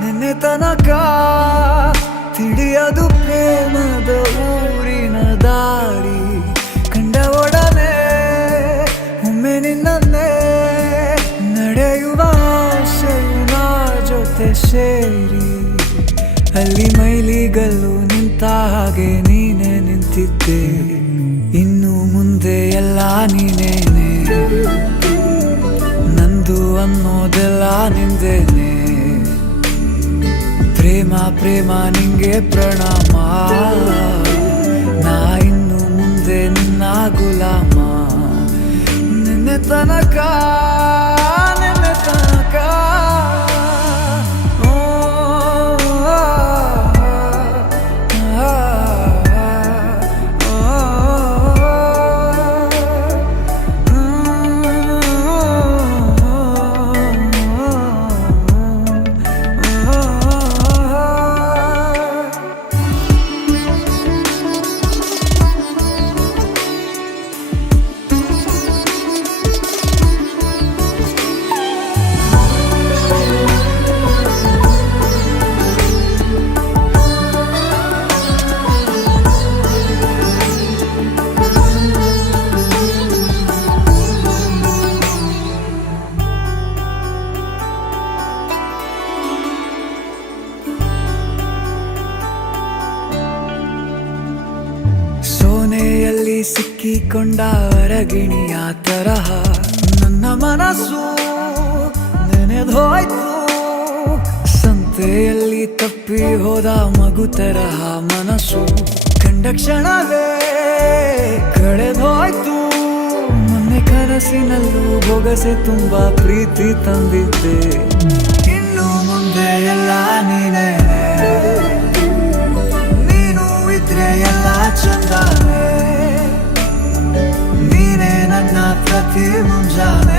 ನಿನ್ನೆ ತನಕ ತಿಳಿಯದು ಪ್ರೇಮದ ಊರಿನ ದಾರಿ. ಕಂಡ ಒಡನೆ ಒಮ್ಮೆ ನಿನ್ನೇ ನಡೆಯುವ ಆಸೆಯ ಜೊತೆ ಸೇರಿ, ಅಲ್ಲಿ ಮೈಲಿಗಲ್ಲು ನಿಂತ ಹಾಗೆ ನೀನೆ ನಿಂತಿದ್ದೆ. ಇನ್ನು ಮುಂದೆ ಎಲ್ಲ ನೀನೇನೆ, ನಂದು ಅನ್ನೋದೆಲ್ಲ ನಿಂದೇನೆ. ಪ್ರೇಮ ಪ್ರೇಮ ನಿಂಗೆ ಪ್ರಣಾಮ, ನಾ ಇನ್ನು ಮುಂದೆ ನಿನ್ನ ಗುಲಾಮ. ನಿನ್ನೆ ತನಕ ಸೋನೆಯಲ್ಲಿ ಸಿಕ್ಕಿಕೊಂಡ ಅರಗಿಣಿಯ ತರಹ ನನ್ನ ಮನಸ್ಸು ನೆನೆದೋಯ್ತು. ಸಂತೆಯಲ್ಲಿ ತಪ್ಪಿ ಹೋದ ಮಗು ತರಹ ಮನಸ್ಸು ಕಂಡ ಕ್ಷಣವೇ ಕಳೆದೋಯ್ತು. ಮೊನ್ನೆ ಕನಸಿನಲ್ಲೂ ಬೊಗಸೆ ತುಂಬಾ ಪ್ರೀತಿ ತಂದಿದ್ದೆ. ಇನ್ನು ಮುಂದೆ ಎಲ್ಲ ನೀನೇ, ನೀನು ಇದ್ರೆ ಎಲ್ಲ ಚಂದಾನೆ. ನೀನೇ ನನ್ನ ಪ್ರತಿ ಮುಂಜಾನೆ.